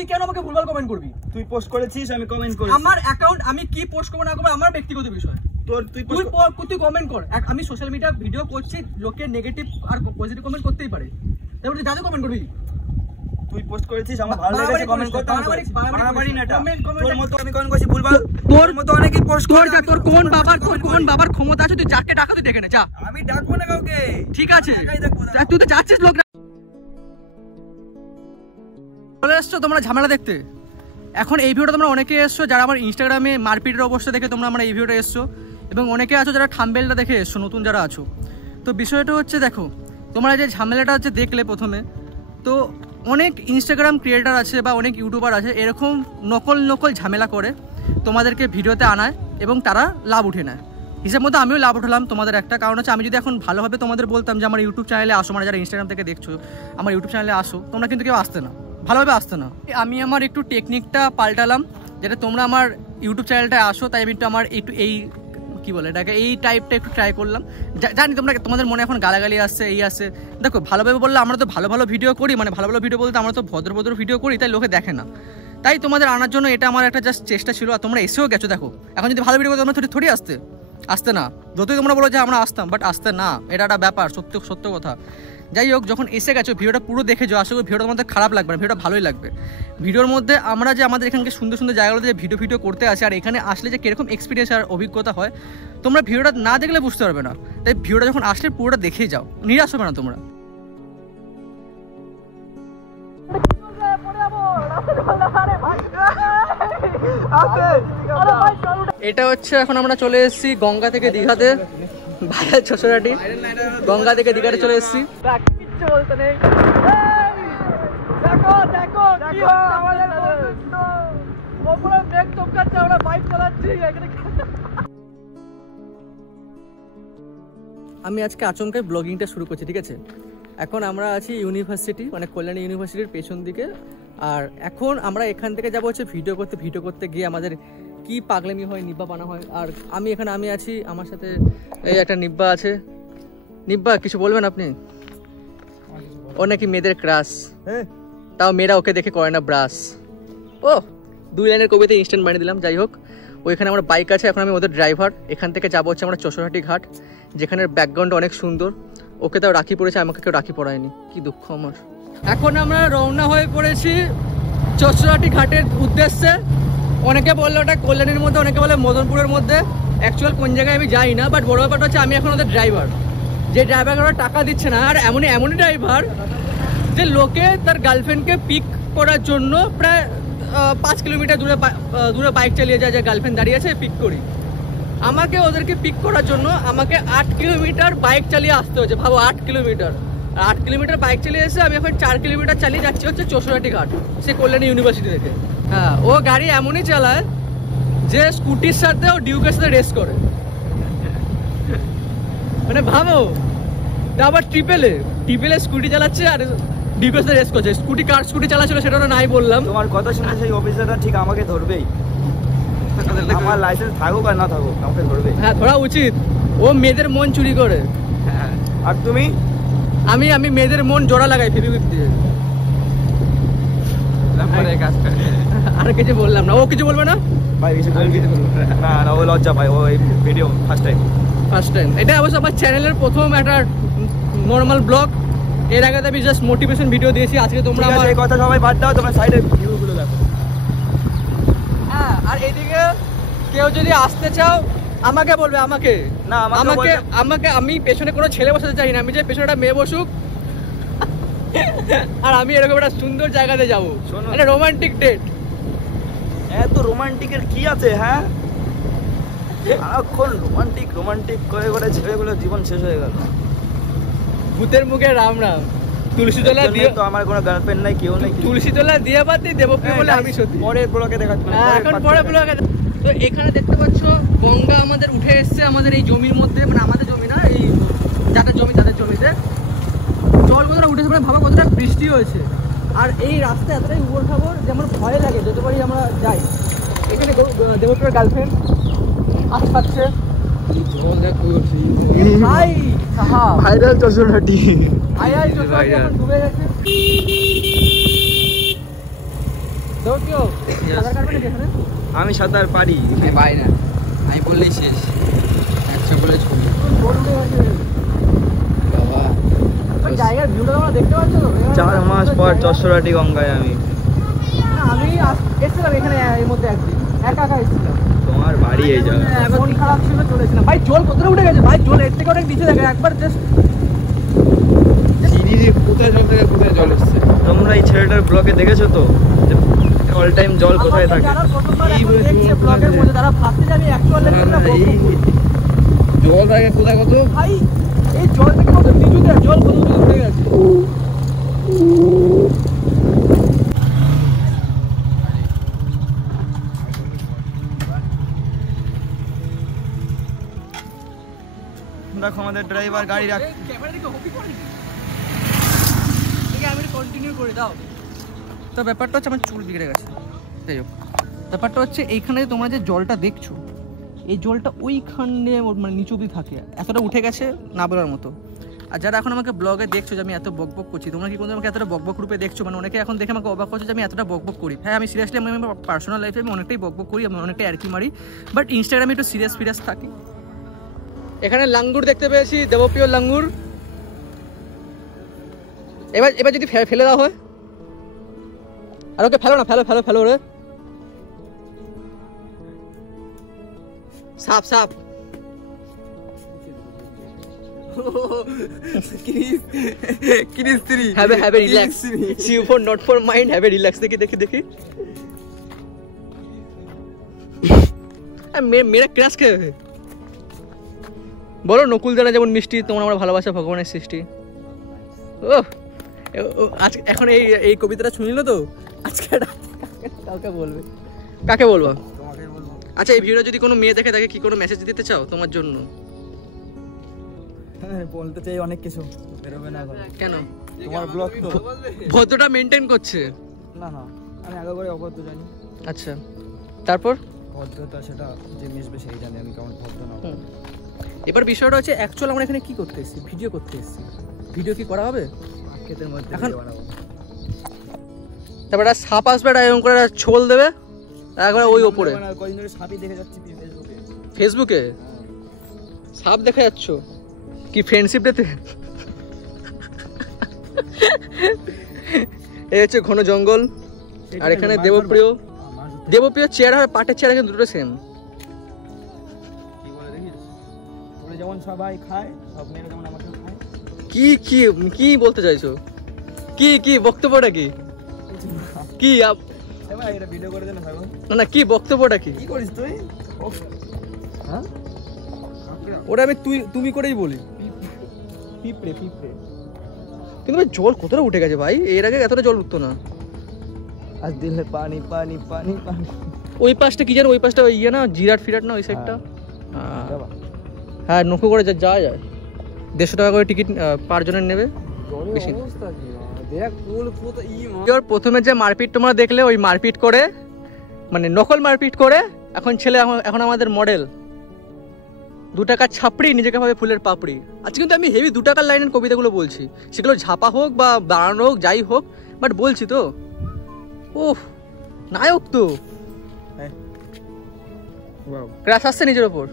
তুই কেন আমাকে ভুলভাল কমেন্ট করবি? তুই পোস্ট করেছিস, আমি কমেন্ট করেছি। আমার অ্যাকাউন্ট, আমি কি পোস্ট করব না করব আমার ব্যক্তিগত বিষয়। তুই কমেন্ট কর। আমি সোশ্যাল মিডিয়া ভিডিও করছি, লোকে নেগেটিভ আর পজিটিভ কমেন্ট করতেই পারে, তাই বলে যা কমেন্ট করবি। তুই পোস্ট করেছিস, আমার ভালো লেগেছে, কমেন্ট করতে বাড়াবাড়ি না এটা। তোর মতো আমি কমেন্ট করছি ভুলভাল, তোর মতো অনেকেই পোস্ট করে। তোর কোন বাবার ক্ষমতা আছে তুই যাকে ডাকা তুই ডেকে নে, যা। আমি ডাকবো না কাউকে, ঠিক আছে? তুই তো যাচ্ছিস লোক। চলে এসছো তোমরা ঝামেলা দেখতে। এখন এই ভিডিওটা তোমরা অনেকে এসছো যারা আমার ইনস্টাগ্রামে মারপিটের অবস্থা দেখে তোমরা আমার এই ভিডিওটা এসছো, এবং অনেকে আছো যারা থাম্বনেলটা দেখে এসছো, নতুন যারা আছো। তো বিষয়টা হচ্ছে, দেখো তোমরা যে ঝামেলাটা হচ্ছে দেখলে প্রথমে, তো অনেক ইনস্টাগ্রাম ক্রিয়েটার আছে বা অনেক ইউটিউবার আছে এরকম নকল ঝামেলা করে তোমাদেরকে ভিডিওতে আনায় এবং তারা লাভ উঠে নেয়। হিসাব মতো আমিও লাভ উঠালাম তোমাদের একটা কারণ হচ্ছে, আমি যদি এখন ভালোভাবে তোমাদের বলতাম যে আমার ইউটিউব চ্যানেলে আসো, মানে যারা ইনস্টাগ্রাম থেকে দেখছো আমার ইউটিউব চ্যানেলে আসো, তোমরা কিন্তু কেউ আসতে না, ভালোভাবে আসতে না। আমি আমার একটু টেকনিকটা পাল্টালাম, যেটা তোমরা আমার ইউটিউব চ্যানেলটায় আসো, তাই আমি একটু আমার একটু এই কী বলে এটাকে, এই টাইপটা একটু ট্রাই করলাম। জানি তোমাদের মনে এখন গালাগালি আসছে, এই আসছে। দেখো ভালোভাবে বললে আমরা তো ভালো ভিডিও করি, মানে ভালো ভিডিও বলতে আমরা তো ভদ্র ভিডিও করি, তাই লোকে দেখে না। তাই তোমাদের আনার জন্য এটা আমার একটা জাস্ট চেষ্টা ছিল, আর তোমরা এসেও গেছো। দেখো এখন যদি ভালো ভিডিও করতে তোমরা থোড়ি আসতে না, যতই তোমরা বলো যে আমরা আসতাম, বাট আসতে না, এটা একটা ব্যাপার, সত্য কথা। যাই হোক, যখন এসে গেছো ভিডিওটা পুরো দেখে যাও, আশা করি ভিডিওটার মধ্যে খারাপ লাগবে না, ভিডিওটা ভালোই লাগবে। ভিডিওর মধ্যে আমরা যে আমাদের এখানকে সুন্দর জায়গাগুলোতে যে ভিডিও করতে আসে, আর এখানে আসলে যে কীরকম এক্সপিরিয়েন্স আর অভিজ্ঞতা হয়, তোমরা ভিডিওটা না দেখলে বুঝতে পারবে না। তাই ভিডিওটা যখন আসলে পুরোটা দেখেই যাও, নিরাশ হবে না তোমরা। এটা হচ্ছে এখন আমরা চলে এসেছি গঙ্গা থেকে দীঘাতে, ভাইরাল ছশোরাটি গঙ্গা থেকে দীঘাতে চলে এসেছি। আমি আজকে আচমকাই ব্লগিংটা শুরু করছি, ঠিক আছে? এখন আমরা আছি ইউনিভার্সিটি, মানে কল্যাণী ইউনিভার্সিটির পেছন দিকে। আর এখন আমরা এখান থেকে যাবো হচ্ছে ভিডিও করতে গিয়ে আমাদের কি পাগলামি হয়, নিব্বা বানা হয়। আর আমি আছি, আমার সাথে এই একটা নিব্বা আছে। নিব্বা কিছু বলবেন আপনি? ও নাকি মেয়েদের ক্রাশ, তাও মেয়েরা ওকে দেখে করে না ব্রাশ। ও 2 লাইনের কবিতা ইনস্ট্যান্ট বানিয়ে দিলাম। যাই হোক, ওইখানে আমার বাইক আছে, এখন আমি ওদের ড্রাইভার। এখান থেকে যাবো হচ্ছে আমরা চশোরহাটি ঘাট, যেখানের ব্যাকগ্রাউন্ড অনেক সুন্দর। ওকে তাও রাখি পড়েছে, আমাকে কেউ রাখি পড়ায়নি, কি দুঃখ আমার। এখন আমরা রওনা হয়ে পড়েছি চশোরহাটি ঘাটের উদ্দেশ্যে। অনেকে বললো ওটা কল্যাণীর মধ্যে, অনেকে বলে মদনপুরের মধ্যে। অ্যাকচুয়াল কোন জায়গায় আমি যাই না, বাট বড় ব্যাপারটা হচ্ছে আমি এখন ওদের ড্রাইভার। যে ড্রাইভারকে ওরা টাকা দিচ্ছে না, আর এমনই ড্রাইভার যে লোকে তার গার্লফ্রেন্ডকে পিক করার জন্য প্রায় 5 কিলোমিটার দূরে বাইক চালিয়ে যায়, যে গার্লফ্রেন্ড দাঁড়িয়ে আছে পিক করি। আমাকে ওদেরকে পিক করার জন্য আমাকে 8 কিলোমিটার বাইক চালিয়ে আসতে হচ্ছে, ভাবো 8 কিলোমিটার। 8 কিলোমিটার বাইক চালিয়ে এসে আমি এখন 4 কিলোমিটার চালিয়ে যাচ্ছি হচ্ছে চশোরহাটি ঘাট, সে কল্যাণী ইউনিভার্সিটি থেকে। হ্যাঁ, ও গাড়ি এমনই চালায় যে স্কুটির সাথে ও ডিউকের সাথে রেস করে, মানে ভাবো। আবার ট্রিপেলে স্কুটি চালাচ্ছে আর ডিউকের সাথে রেস করছে। কার স্কুটি চালাচ্ছিল সেটা নাই বললাম। তোমার কথা শুনে সেই অফিসারটা ঠিক আমাকে ধরবেই, আমার লাইসেন্স থাকুক আর না থাকুক আমাকে ধরবে। হ্যাঁ, ধরা উচিত। ও মেয়েদের মন চুরি করে। আর তুমি? আমি মেয়েদের মন জোড়া লাগাই ফেবিকুইক দিয়ে। আর কিছু বললাম না, ও কিছু বলবে না ভাই, কিছু না, ও লজ্জা পায়। ও এই ভিডিও ফার্স্ট টাইম। এটা অবশ্য আমার চ্যানেলের প্রথম একটা নর্মাল ব্লগ। এর আগে আমি জাস্ট মোটিভেশন ভিডিও দিয়েছি। আজকে তোমরা আমার এই কথা সবাই বাদ দাও, তোমরা সাইডে ভিউগুলো দেখো। হ্যাঁ, আর এইদিকে কেউ যদি আসতে চাও আমাকে বলবে, আমাকে আমি পেছনে কোনো ছেলে বসাতে চাই না, আমি যে পেছনে একটা মেয়ে বসুক, আর আমি এরকম একটা সুন্দর জায়গাতে যাবো, একটা রোমান্টিক ডেট। এত রোমান্টিকের কি আছে? হ্যাঁ, সারাক্ষণ রোমান্টিক করে ছেলেগুলো জীবন শেষ হয়ে গেল। ভূতের মুখে রাম রাম। তুলসীতলা দিয়ে তো আমার কোনো গার্লফ্রেন্ড নাই, কেউ নেই। তুলসীতলা দিয়ে বাতি দেবপ্রিয় বলে আমি সত্যি। পরের ব্লগে দেখাচ্ছি, এখন পরের ব্লগে। তো এখানে দেখতে পাচ্ছ গঙ্গা আমাদের উঠে এসছে আমাদের এই জমির মধ্যে, মানে আমাদের জমি না, এই যাদের জমি তাদের জমিতে জল কতটা উঠেছে, মানে ভাবা কতটা বৃষ্টি হয়েছে। আর এই রাস্তা এতটাই উবড় খাবড় যে আমার ভয় লাগে যতবারই আমরা যাই। এখানে দেবপ্রিয়র গার্লফ্রেন্ড আসছে। ভাইরাল চশোরহাটি ডুবে গেছে। আমি সাঁতার পারি, পাই না, আমি বললেই শেষ, একশো বলে ছবি। জায়গার ভিউটা তোমরা দেখতে পাচ্ছ তো? 4 মাস পর চশরাটি গঙ্গায় আমি। আমি এসেছিলাম এখানে এর মধ্যে একদিন, একা এসেছিলাম। তোমার বাড়ি এই জায়গা। মন খারাপ ছিল, চলেছিলাম। ভাই জল কতটা উঠে গেছে ভাই, জল এর থেকে অনেক নিচে দেখে একবার জাস্ট কোথায় জল থেকে কোথায় জল এসছে। তোমরা এই ছেলেটার ব্লগে দেখেছো তো অল টাইম জল কোথায় থাকে? যারা প্রথমবার এখন দেখছে ব্লগের মধ্যে, তারা ভাবছে যে আমি অ্যাকচুয়াল লেভেলটা জল থাকে কোথায় কত ভাই, এই জল থেকে কত নিচুতে, জল কত নিচে উঠে গেছে। দেখো আমাদের ড্রাইভার গাড়ি রাখ। ক্যামেরা দিকে হপি করে দিকে আমি কন্টিনিউ করে দাও। তো ব্যাপারটা হচ্ছে আমার চুল বিগড়ে গেছে। যাই হোক, ব্যাপারটা হচ্ছে এইখানে তোমরা যে জলটা দেখছো, এই জলটা ওইখানে মানে নিচু অব্দি থাকে, এতটা উঠে গেছে না বলার মতো। আর যারা এখন আমাকে ব্লগে দেখছো যে আমি এত বকবক করছি, তোমরা কি কোনো আমাকে এতটা বকবক রূপে দেখছো? মানে অনেকে এখন দেখে আমাকে অবাক করছে যে আমি এতটা বকবক করি। হ্যাঁ, আমি সিরিয়াসলি আমি পার্সোনাল লাইফে আমি অনেকটাই বকবক করি, আমি অনেকটাই আর কি মারি, বাট ইনস্টাগ্রামে একটু সিরিয়াস থাকি। এখানে লাঙ্গুর দেখতে পেয়েছি, দেবপ্রিয় লাঙ্গুর। এবার যদি ফেলে দেওয়া হয়, আর ওকে ফেলো না, ফেলো রে। সাপ have a relax, see for not for mind, have a relax। দেখি মেরা ক্রাশ কে বলো। নকুল দানা যেমন মিষ্টি, তোমার আমার ভালোবাসা ভগবানের সৃষ্টি। ও আজ এখন এই কবিতাটা শুনল তো, আজকে কাউকে বলবে, কাকে বলবো? তোমাকে বলবো। আচ্ছা, এই ভিডিও যদি কোনো মেয়ে দেখে তাকে কি কোনো মেসেজ দিতে চাও তোমার জন্য? বলতে চাই অনেক কিছু, বেরোবে না কেন? তোমার ব্লগ তো ভদ্রটা মেনটেন করছে না, আমি আগে করে অভদ্র জানি। আচ্ছা, তারপর ভদ্রতা সেটা যে মিশবে সেই জানে আমি কেমন ভদ্র না। এবার বিষয়টা হচ্ছে অ্যাকচুয়াল আমরা এখানে কি করতে এসেছি? ভিডিও করতে এসেছি। ভিডিও কি করা হবে ক্ষেতের মধ্যে এখন? বানাবো। তারপর একটা সাপ আসবে, একটা এরকম করে ছোল দেবে, একবার ওই ওপরে। কদিন ধরে সাপই দেখে যাচ্ছি ফেসবুকে সাপ দেখা যাচ্ছ কি ফ্রেন্ডশিপ ডেতে? এই হচ্ছে ঘন জঙ্গল, আর এখানে দেবপ্রিয় চেয়ার হয়, পাটের চেয়ার, এখানে দুটো সেম। যেমন সবাই খায়, সব মেয়েরা যেমন আমাকে খায়। কি বলতে চাইছো? কি বক্তব্যটা কি? এটা ভিডিও করে দেন ভাগো। না, কি বক্তব্যটা কি? কি করিস তুই? হ্যাঁ, ওটা আমি তুমি করেই বলি। পিঁপড়ে কিন্তু ভাই জল কতটা উঠে গেছে ভাই, এর আগে এতটা জল উঠতো না। আজ দিলে পানি। ওই পাশটা কি জানো, ওই পাশটা ইয়ে না, জিরাট ফিরাট না ওই সাইডটা? হ্যাঁ, নৌকো করে যাওয়া যায়। 150 টাকা করে টিকিট পার জনের নেবে। বেশি প্রথমে যে মারপিট তোমরা দেখলে, ওই মারপিট করে মানে নকল মারপিট করে এখন আমাদের মডেল 2 টাকার ছাপড়ি, নিজেকে ভাবে ফুলের পাপড়ি। আজকে কিন্তু আমি হেভি 2 টাকার লাইনের কবিতাগুলো বলছি, সেগুলো ঝাপা হোক বা বানানো হোক, যাই হোক, বাট বলছি তো। ওহ, নায়ক তো ক্রাশ আসছে নিজের ওপর।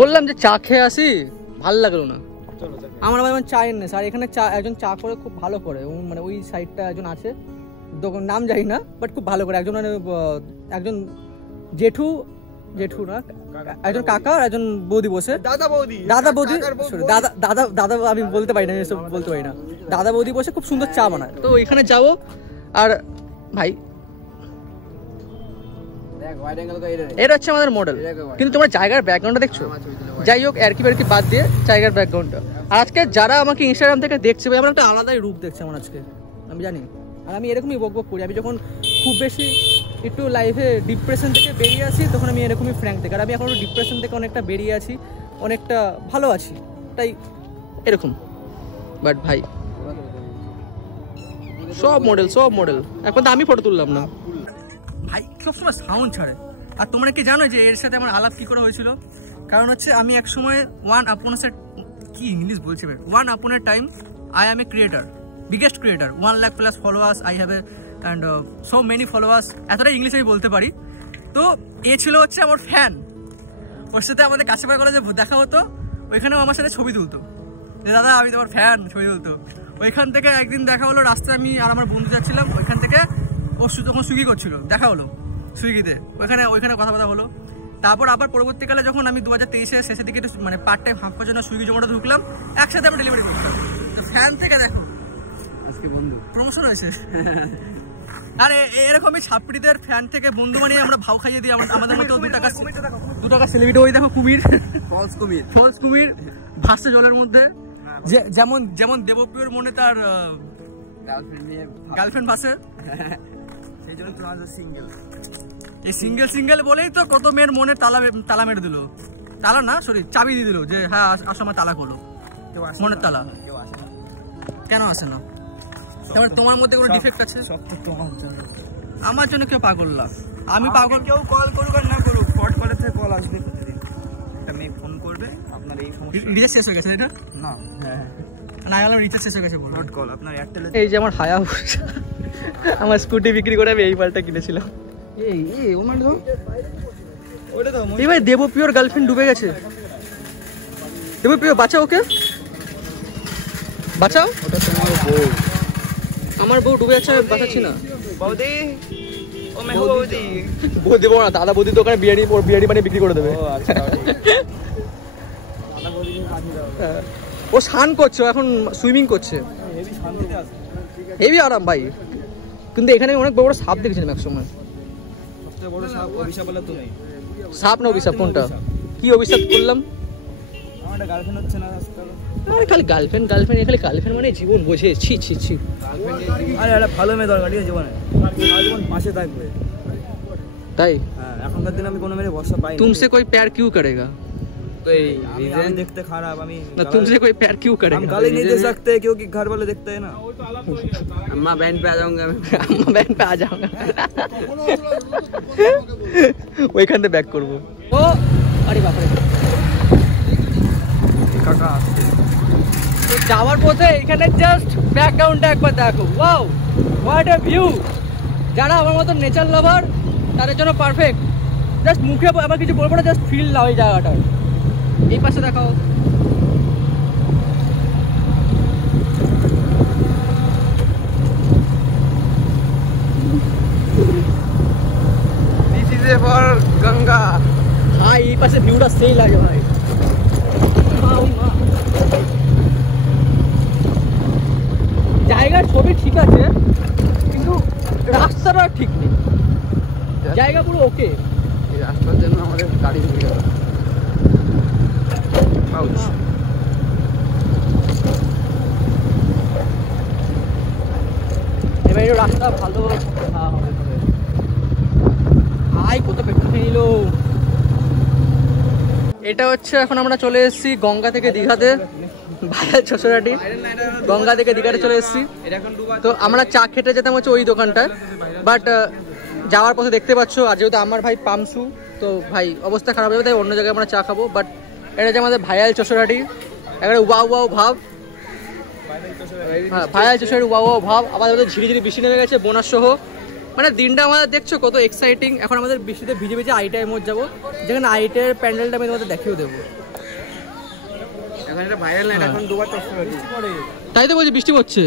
বললাম যে চা খেয়ে আসি, ভাল লাগলো না। আমার ভাই চা এনে আর এখানে একজন চা করে খুব ভালো করে, মানে ওই সাইডটা একজন আছে, দোকান নাম জানি না, বাট খুব ভালো করে। একজন জেঠু না, একজন কাকা আর একজন বৌদি বসে, দাদা বৌদি দাদা আমি বলতে পারি না, এসব বলতে পারি না। দাদা বৌদি বসে খুব সুন্দর চা বানায়। তো এখানে যাবো, আর ভাই এটা হচ্ছে আমাদের মডেল। কিন্তু তোমরা জায়গার ব্যাকগ্রাউন্ডটা দেখছো? যাই হোক, আর কি বাদ দিয়ে জায়গার ব্যাকগ্রাউন্ডটা। আর আজকে যারা আমাকে ইনস্টাগ্রাম থেকে দেখছে, ভাই আমার একটা আলাদাই রূপ দেখছে আমার আজকে, আমি জানি। আর আমি এরকমই বকবক করি। আমি যখন খুব বেশি একটু লাইফে ডিপ্রেশন থেকে বেরিয়ে আসি, তখন আমি এরকমই ফ্র্যাঙ্ক দেখি। আর আমি এখন ডিপ্রেশন থেকে অনেকটা বেরিয়ে আছি, অনেকটা ভালো আছি, তাই এরকম। বাট ভাই সব মডেল এখন তো আমি ফটো তুললাম না ভাই, সবসময় সাউন্ড ছাড়ে। আর তোমরা কি জানো যে এর সাথে আমার আলাপ কি করে হয়েছিল? কারণ হচ্ছে আমি একসময় one upon A time I am A creator, biggest creator, 1 lakh plus followers I have a and so many followers, এতটা ইংলিশে আমি বলতে পারি। তো এ ছিল হচ্ছে আমার ফ্যান, ওর সাথে আমাদের কাছেপাড়া কলেজে দেখা হতো, ওইখানেও আমার সাথে ছবি তুলতো, যে দাদা আমি তোমার ফ্যান, ছবি তুলতো। ওইখান থেকে একদিন দেখা হলো রাস্তায়, আমি আর আমার বন্ধু যাচ্ছিলাম, ওইখান থেকে ও তখন সুইগি করছিল, দেখা হলো সুইগিতে, ওইখানে কথাবার্তা হলো। তারপর আবার পরবর্তীকালে যখন আমি 2023-এর শেষের দিকে একটু মানে পার্ট টাইম হাঁকার জন্য সুইগি জোম্যাটো ঢুকলাম, একসাথে আমরা ডেলিভারি করতাম। তো ফ্যান থেকে দেখো আজকে বন্ধু প্রমোশন হয়েছে। আর এরকমই ছাত্রীদের ফ্যান থেকে বন্ধু বানিয়ে আমরা ভাও খাইয়ে দিই আমাদের মতো 2 টাকা সেলিব্রিটি। ওই দেখো কুমির, ফলস কুমির ভাসছে জলের মধ্যে, যেমন দেবপ্রিয়র মনে তার গার্লফ্রেন্ড ভাসে, সেই জন্য তো আজ সিঙ্গেল। এই সিঙ্গেল বলেই তো কত মেয়ের মনে তালা মেরে দিল, তালা না সরি চাবি দিয়ে দিল, যে হ্যাঁ আসো আমার তালাক হলো, মনের তালা। কেন আসে না? এবার তোমার মধ্যে কোনো ডিফেক্ট আছে? সব তো তোমার জন্য। আমার জন্য কেউ পাগল না, আমি পাগল। কেউ কল করুক আর না করুক, ফট কলের থেকে কল আসবে প্রতিদিন, একটা মেয়ে ফোন করবে আপনার এই সমস্যা। রিচার্জ শেষ হয়ে গেছে এটা? না, হ্যাঁ না গেলাম রিচার্জ শেষ হয়ে গেছে বলো। নট কল আপনার এয়ারটেল। এই যে আমার হায়াবুসা, আমার স্কুটি বিক্রি করে আমি এই পাল্টা কিনেছিলাম। এই ও মানে ওটা তো এই ভাই দেবপ্রিয়র গার্লফ্রেন্ড ডুবে গেছে, দেবপ্রিয় বাঁচাও, ওকে বাঁচাও। ওটা তোমার বউ। আমার বউ ডুবে যাচ্ছে, আমি বাঁচাচ্ছি না। বৌদি, ও মেহু বৌদি। বউ দেবো না, দাদা বৌদি দোকানে বিরিয়ানি বানিয়ে বিক্রি করে দেবে। ও আচ্ছা, দাদা বৌদি পাঠিয়ে দাও। ও স্নান করছে, এখন সুইমিং করছে, হেভি শান্তিতে আছে, হেভি আরাম ভাই। কিন্তু এখানে অনেক বড় বড় সাপ দেখেছিলাম এক সময়। সবচেয়ে বড় সাপ অভিশাপ বলে তুমি। সাপ না অভিশাপ? কোনটা? কি অভিশাপ করলাম? আমার একটা গার্লফ্রেন্ড হচ্ছে না আজকাল। আরে খালি গার্লফ্রেন্ড খালি গার্লফ্রেন্ড মানে জীবন বোঝে, ছি ছি ছি। আরে একটা ভালো মেয়ে দরকার ঠিক আছে জীবনে, সারা জীবন পাশে থাকবে। তাই? হ্যাঁ, এখনকার দিনে আমি কোনো মেয়ে ভরসা পাই না। तुमसे कोई प्यार क्यों करेगा? तो रीजन देखते खराब আমি ना तुमसे कोई प्यार क्यों हम करेगा? गाली नहीं दे सकते क्योंकि घर वाले देखते हैं ना। अम्मा बैंड पे आ जाऊंगा मैं, अम्मा बैंड पे आ जाऊंगा। ওইখান থেকে ব্যাক করব। ও আরে বাপ রে, কাকা আসছে। তো যাওয়ার পথে এখানে জাস্ট ব্যাকগ্রাউন্ডটা একবার দেখো, ওয়াও হোয়াট এ ভিউ। যারা আমার মতো নেচার লাভার তাদের জন্য পারফেক্ট। জাস্ট মুখে আবার কিছু বলবো না, জাস্ট ফিল নাও এই জায়গাটার। এই পাশে দেখাও, দিস ইজ ফর গঙ্গা। ভাই এই পাশে ভিউটা সেই লাগে ভাই। জায়গার ছবি ঠিক আছে কিন্তু রাস্তাটা ঠিক নেই, জায়গা পুরো ওকে। এই রাস্তার জন্য আমাদের গাড়ি ঢুকে গেল। এবার এই রাস্তা ভালো হবে। ভাই কত পেট্রোল খেয়ে নিল। এটা হচ্ছে এখন আমরা চলে এসেছি গঙ্গা থেকে দীঘাতে, ভাইয়ের শ্বশুরাটি গঙ্গা থেকে দীঘাতে চলে এসেছি। তো আমরা চা খেতে যেতাম হচ্ছে ওই দোকানটায়, বাট যাওয়ার পথে দেখতে পাচ্ছ আর যেহেতু আমার ভাই পামসু, তো ভাই অবস্থা খারাপ হবে, তাই অন্য জায়গায় আমরা চা খাবো। বাট এটা হচ্ছে আমাদের ভাইয়াল চষরাটি, একটা ওয়াও ওয়াও ভাব। হ্যাঁ ভাইয়াল চষরাটি ওয়াও ওয়াও ভাব। আমাদের ঝিরিঝিরি বৃষ্টি নেমে গেছে বোনাস সহ, মানে দিনটা আমাদের দেখছো কত এক্সাইটিং। এখন আমাদের বৃষ্টিতে ভিজে ভিজে আইটায় মোড় যাবো, যেখানে আইটের প্যান্ডেলটা আমি তোমাদের দেখিয়েও দেবো। এখন এটা ভাইরাল না, এখন দুবার চশমাটি তাই তো বলছি বৃষ্টি পড়ছে,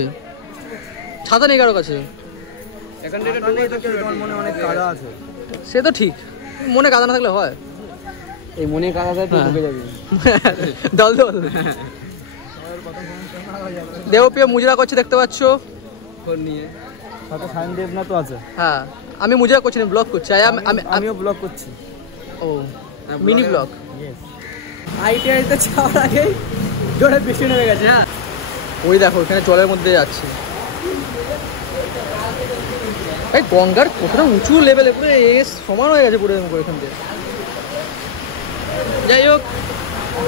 ছাতা নেই কারো কাছে। এখন এটা ডুবে তো তোমার মনে অনেক কাদা আছে। সে তো ঠিক, মনে কাদা না থাকলে হয়? এই মনে কাদাটা তুই ঢুকে যাবি দল দল। দেবপ্রিয় মুজরা করছে দেখতে পাচ্ছ ফোন নিয়ে, সাথে সায়নদেব না তো আছে। হ্যাঁ আমি মুজরা করছি না, ব্লগ করছি। আমিও ব্লগ করছি। ও মিনি ব্লগ। আইটিআইতে যাওয়ার আগেই জোরে বৃষ্টি নেমে গেছে। হ্যাঁ ওই দেখো এখানে জলের মধ্যে যাচ্ছে। এই গঙ্গার কতটা উঁচু লেভেলে পুরো সমান হয়ে গেছে পুরো এখান থেকে। যাই হোক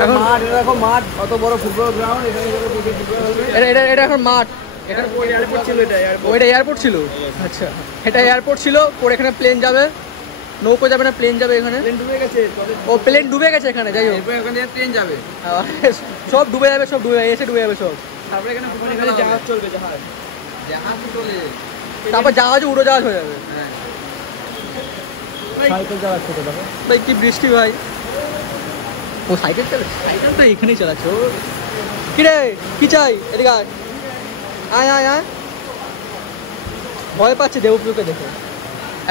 এখন মাঠ, এটা দেখো মাঠ, কত বড় ফুটবল গ্রাউন্ড। এখানে এটা এখন মাঠ। এটা এয়ারপোর্ট ছিল, এটা এয়ারপোর্ট। ওইটা এয়ারপোর্ট ছিল? আচ্ছা এটা এয়ারপোর্ট ছিল, পরে এখানে প্লেন যাবে, নৌকো যাবে না প্লেন যাবে এখানে। প্লেন ডুবে গেছে। ও প্লেন ডুবে গেছে এখানে। যাই হোক এখানে ট্রেন যাবে, সব ডুবে যাবে, সব ডুবে এসে ডুবে যাবে সব। তারপরে এখানে জাহাজ চলবে, জাহাজ। জাহাজ চলে, তারপর জাহাজ উড়োজাহাজ হয়ে যাবে। সাইকেল চালাচ্ছে তো দেখো। ভাই কি বৃষ্টি ভাই। ও সাইকেল চালাচ্ছে, সাইকেল তো এখানেই চালাচ্ছে ও। কি রে কি চাই, এদিকে আয় আয় আয় আয়। ভয় পাচ্ছে দেবপ্রিয়কে দেখে,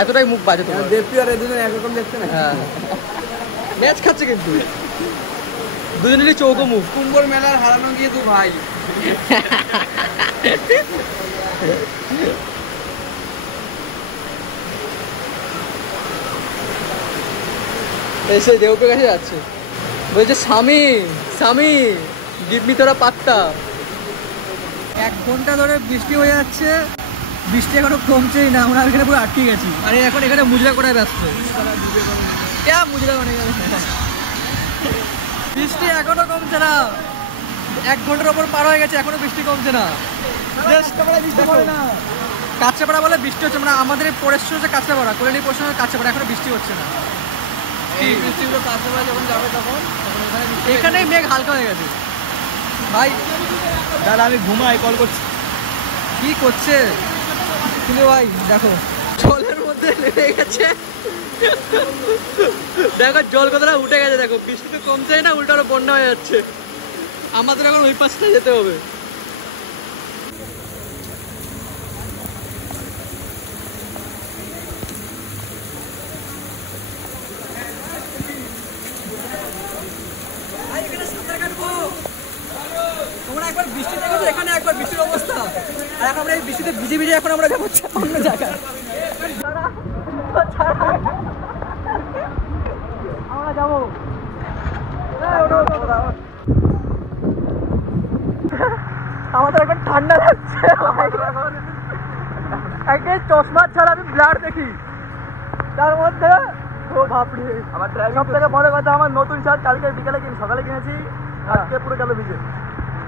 এতটাই মুখ বাজে তোমার। দেবপ্রিয় আর এদিনে একরকম দেখতে না। হ্যাঁ ম্যাচ খাচ্ছে কিন্তু দুজনেরই চৌকো মুখ। কুম্ভর মেলার হারানো গিয়ে তো ভাই। এসে দেবপ্রিয় কাছে যাচ্ছে, বলছে স্বামী স্বামী গিভ মি তোরা পাত্তা। 1 ঘন্টা ধরে বৃষ্টি হয়ে যাচ্ছে, বৃষ্টি এখনো কমছেই না, আমরা এখানে পুরো আটকে গেছি। আরে এখন এখানে মুজরা করায় ব্যস্ত। মুজরা মানে বৃষ্টি এখনো কমছে না, 1 ঘন্টার ওপর পার হয়ে গেছে, এখনো বৃষ্টি কমছে না। কাঁচরাপাড়া বলে বৃষ্টি হচ্ছে, মানে আমাদের পরেশ হচ্ছে কাঁচরাপাড়া, কল্যাণী পরেশ কাঁচরাপাড়া, এখনো বৃষ্টি হচ্ছে না। এই বৃষ্টিগুলো কাঁচরাপাড়া যখন যাবে তখন এখানেই মেঘ হালকা হয়ে গেছে ভাই। দাদা আমি ঘুমাই, কল করছি। কি করছে কিন্তু ভাই দেখো জলের মধ্যে লেগে গেছে, দেখো জল কতটা উঠে গেছে, দেখো বৃষ্টি তো কমছেই না, উল্টো আরো বন্যা হয়ে যাচ্ছে। আমাদের এখন ওই পাশটা যেতে হবে। তোমরা একবার বৃষ্টি দেখেছো, এখানে একবার বৃষ্টির অবস্থা, আর এখন আমরা এই বৃষ্টিতে ভিজে ভিজে এখন আমরা যাবো অন্য জায়গায়। আমরা যাবো আমাদের এখন ঠান্ডা লাগছে, একদিন চশমা ছাড়া আমি ব্লাড দেখি, তার মধ্যে ও বাপরে। আমার সব থেকে বড় কথা, আমার নতুন শার্ট কালকে বিকালে সকালে কিনেছি, আজকে পুরো গেল ভিজে।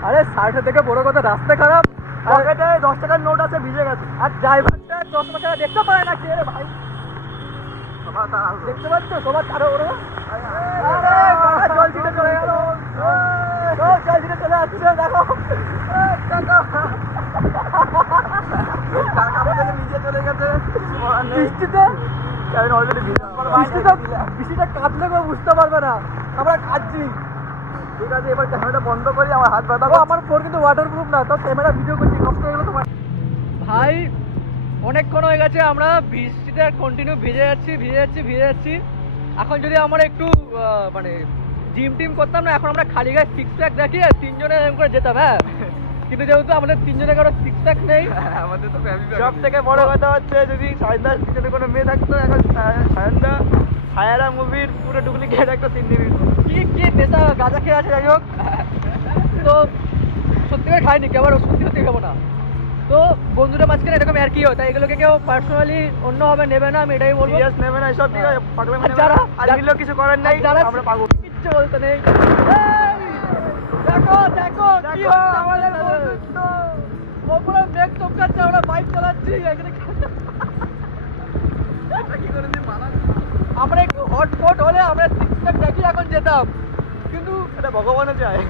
আরে শার্টের থেকে বড় কথা রাস্তা খারাপ, পকেটে 10 টাকার নোট আছে, ভিজে গেছে। আর ড্রাইভারটা চশমা ছাড়া দেখতে পারে না, কে রে ভাই দেখতে পাচ্ছ তোমার আরো ওরা জল ছিটে চলে গেল, জল ছিটে চলে আসছে দেখো। নিচে চলে গেছে বৃষ্টিতে, বৃষ্টিটা কাটলে কেউ বুঝতে পারবে না আমরা কাটছি। ঠিক আছে, এবার ক্যামেরাটা বন্ধ করি, আমার হাত ব্যথা। আমার ফোন কিন্তু ওয়াটার প্রুফ না, তো ক্যামেরা ভিডিও করছি, নষ্ট হয়ে গেল তোমার। ভাই অনেকক্ষণ হয়ে গেছে আমরা বৃষ্টিতে কন্টিনিউ ভিজে যাচ্ছি। এখন যদি আমরা একটু মানে জিম টিম করতাম না, এখন আমরা খালি গায়ে 6 প্যাক দেখিয়ে 3 জনে এরকম করে যেতাম। হ্যাঁ কিন্তু যেহেতু আমাদের 3 জনের কারো 6 প্যাক নেই, আমাদের তো সব থেকে বড় কথা হচ্ছে, যদি সায়নদার পিছনে কোনো মেয়ে থাকতো, এখন সায়নদা ছায়ারা মুভির পুরো ডুপ্লিকেট একটা সিন নিয়ে কি নেতা গাঁজা খেয়ে আছে, যাই হোক। তো সত্যি করে খাইনি, কেবল সত্যি খাবো না। তো বন্ধুদের মাঝখানে এরকম আর কি হয়, তাই এগুলোকে কেউ পার্সোনালি অন্যভাবে নেবে না, আমি এটাই বলবো। সিরিয়াস নেবে না, সব ঠিক আছে, পাগলামি নেবে না। যারা আর নিলেও কিছু করার নাই, আমরা পাবো। কিচ্ছু বলতে নেই। দেখো কি হচ্ছে আমাদের বন্ধুত্ব, ওপরে মেঘ চমকাচ্ছে, আমরা বাইক চালাচ্ছি, এখানে আমরা একটু হটপট হলে আমরা 6 প্যাক দেখি এখন যেতাম, কিন্তু এটা ভগবানও চায়।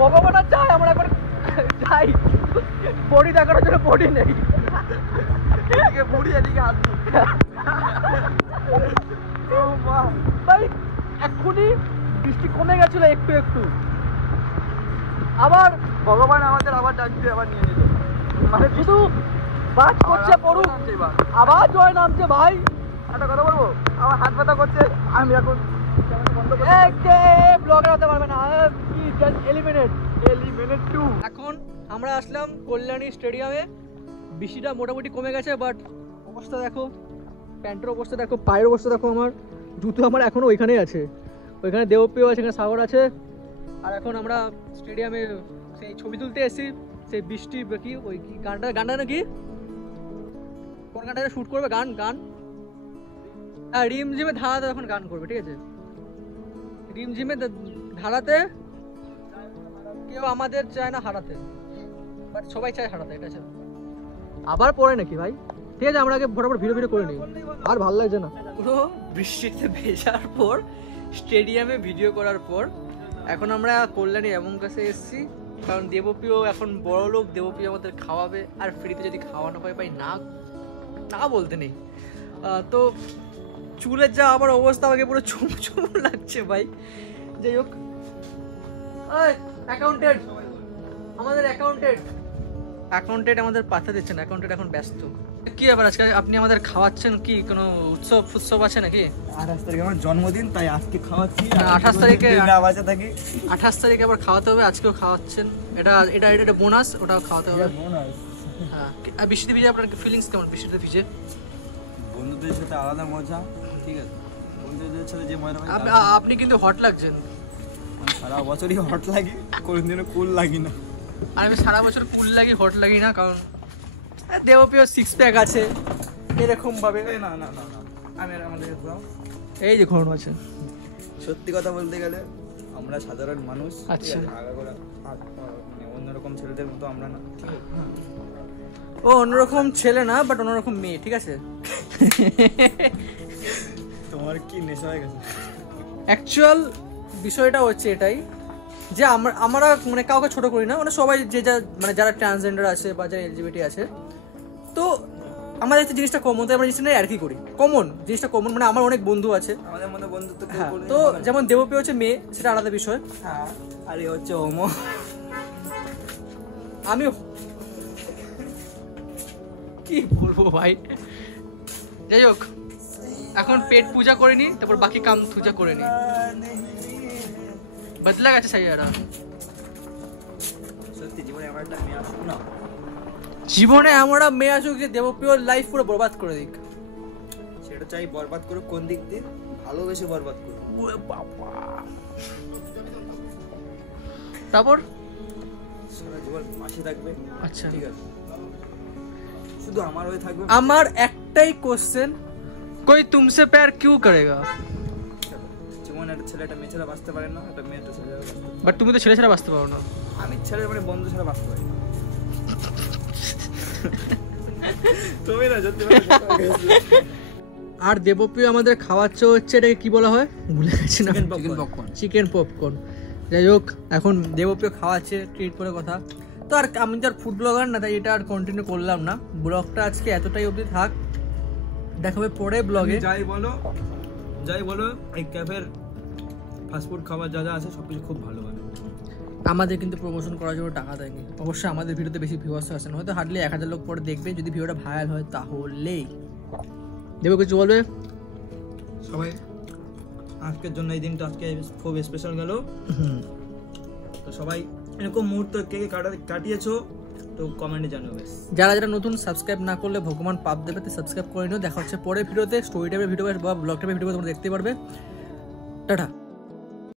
ভগবানের চাই আমরা এখন যাই, বডি দেখানোর জন্য বডি নেই। এদিকে বুড়ি, এদিকে হাত। ভাই এক্ষুনি বৃষ্টি কমে গেছিল একটু, আবার ভগবান আমাদের আবার ডাকছে, আবার নিয়ে নিল। মানে শুধু বাজ করছে পড়ুক, আবার জয় নামছে। ভাই একটা কথা বলবো, আমার হাত ব্যথা করছে, আমি এখন বন্ধ করে ব্লগার হতে পারবে না, কি এলিমিনেট 2। এখন আমরা আসলাম কল্যাণী স্টেডিয়ামে, বৃষ্টিটা মোটামুটি কমে গেছে, বাট অবস্থা দেখো, প্যান্টের অবস্থা দেখো, পায়ের অবস্থা দেখো, আমার জুতো আমার এখনো ওইখানেই আছে, ওইখানে দেবপ্রিয় আছে, এখানে সাগর আছে। আর এখন আমরা স্টেডিয়ামে সেই ছবি তুলতে এসেছি, সেই বৃষ্টি কি ওই কি গানটা নাকি কোন গানটা শ্যুট করবে, গান হ্যাঁ রিমঝিমে ধারাতে এখন গান করবে, ঠিক আছে। রিমঝিমে ধারাতে কেউ আমাদের চায় না হারাতে, বাট সবাই চায় হারাতে, এটা চায়। আবার পরে নাকি ভাই, ঠিক আছে আমরা আগে ফটাফট ভিডিও করে নিই, আর ভালো লাগছে না। পুরো বৃষ্টিতে ভেজার পর স্টেডিয়ামে ভিডিও করার পর এখন আমরা কল্যাণী এমন কাছে এসেছি, কারণ দেবপ্রিয় এখন বড় লোক, দেবপ্রিয় আমাদের খাওয়াবে, আর ফ্রিতে যদি খাওয়ানো হয় ভাই না না বলতে নেই। তো চুলের যা আবার অবস্থা, আমাকে পুরো চুমচুম লাগছে ভাই। যাই হোক, অ্যাকাউন্টেন্ট আমাদের আমাদের পাত্তা দিচ্ছেন, অ্যাকাউন্টেন্ট এখন ব্যস্ত। কি ব্যাপার আজকে আপনি আমাদের খাওয়াচ্ছেন? কি কোনো উৎসব আছে নাকি? 28 তারিখে আমার জন্মদিন, তাই আজকে খাওয়াচ্ছি। 28 তারিখে বাঁচা থাকি, 28 তারিখে আবার খাওয়াতে হবে, আজকেও খাওয়াচ্ছেন। এটা বোনাস, ওটাও খাওয়াতে হবে। হ্যাঁ, আর বৃষ্টিতে ভিজে আপনার ফিলিংস কেমন? বৃষ্টিতে ভিজে বন্ধুদের সাথে আলাদা মজা, ঠিক আছে? বন্ধুদের সাথে যে মজা আপনি কিন্তু হট লাগছেন। সারা বছরই হট লাগে, কোনদিনও কুল লাগি না। আর আমি সারা বছর কুল লাগি, হট লাগি না, কারণ দেবপ্রিয় 6 প্যাক আছে এরকম ভাবে। না না না না, আমি আর আমাদের এই যে ঘন আছে। সত্যি কথা বলতে গেলে আমরা সাধারণ মানুষ, আচ্ছা। আগাগোড়া মানে অন্যরকম ছেলেদের মতো আমরা না, ঠিক আছে? ও অন্যরকম ছেলে না, বাট অন্যরকম মেয়ে, ঠিক আছে? তোমার কি নেশা হয়ে গেছে? অ্যাকচুয়াল বিষয়টা হচ্ছে এটাই যে আমরা মানে কাউকে ছোট করি না, মানে সবাই যে মানে যারা ট্রান্সজেন্ডার আছে বা যারা এলজিবিটি আছে, তো আমাদের একটা জিনিসটা কমন, তো আমরা জিনিসটা নিয়ে আর কি করি, জিনিসটা কমন। মানে আমার অনেক বন্ধু আছে, আমাদের মধ্যে বন্ধুত্ব কেউ হ্যাঁ, করলে তো যেমন দেবপ্রিয় হচ্ছে মেয়ে, সেটা আলাদা বিষয়। হ্যাঁ, আর এ হচ্ছে হোমো। আমি কি বলবো ভাই, যাই হোক, এখন পেট পূজা করে নি, তারপর বাকি কাম পূজা করে নি। বদলা গেছে সাইয়ারা। সত্যি জীবনে আমার একটা মেয়ে আসুক না, জীবনে আমরা মেয়ে আসুক যে দেবপ্রিয়র লাইফ পুরো বরবাদ করে দিক। সেটা চাই বরবাদ করুক, কোন দিক দিয়ে? ভালোবেসে বরবাদ করুক। তারপর সারা জীবন পাশে থাকবে, আচ্ছা, ঠিক আছে? শুধু আমার হয়ে থাকবে। আমার একটাই কোশ্চেন, কোই তুমসে প্যার কিউ করেগা? জীবনে একটা ছেলে একটা মেয়ে ছাড়া বাঁচতে পারে না, একটা মেয়ে একটা ছেলে ছাড়া বাঁচতে পারে না। বাট তুমি তো ছেলে ছাড়া বাঁচতে পারো না। আমি ছেলে মানে বন্ধু ছাড়া বাঁচতে পারি না। তুমি না সত্যি আর দেবপ্রিয় আমাদের খাওয়াচ্ছে হচ্ছে, এটাকে কি বলা হয় ভুলে গেছি না, চিকেন পপকর্ন। যাই হোক, এখন দেবপ্রিয় খাওয়াচ্ছে, ট্রিট করে কথা। তো আর আমি তো আর ফুড ব্লগার না, তাই এটা আর কন্টিনিউ করলাম না। ব্লগটা আজকে এতটাই অবধি থাক, দেখাবে পরে ব্লগে। যাই বলো এই ক্যাফের ফাস্টফুড খাবার যা যা আছে সবকিছু খুব ভালো ভালো। আমাদের কিন্তু প্রমোশন করার জন্য টাকা দেয়নি। অবশ্যই আমাদের ভিডিওতে বেশি ভিউয়ার্স আসে না, হয়তো হার্ডলি 1000 লোক পরে দেখবে। যদি ভিডিওটা ভাইরাল হয় তাহলেই দেবো। কিছু বলবে সবাই? আজকের জন্য এই দিনটা আজকে খুব স্পেশাল গেল। তো সবাই এরকম মুহূর্ত কে কে কাটিয়েছো তো কমেন্টে জানাবে। যারা যারা নতুন, সাবস্ক্রাইব না করলে ভগবান পাপ দেবে, তো সাবস্ক্রাইব করে নিও। দেখা হচ্ছে পরের ভিডিওতে, স্টোরি টাইপের ভিডিও বা ব্লগ টাইপের ভিডিও তোমরা দেখতে পারবে। টাটা।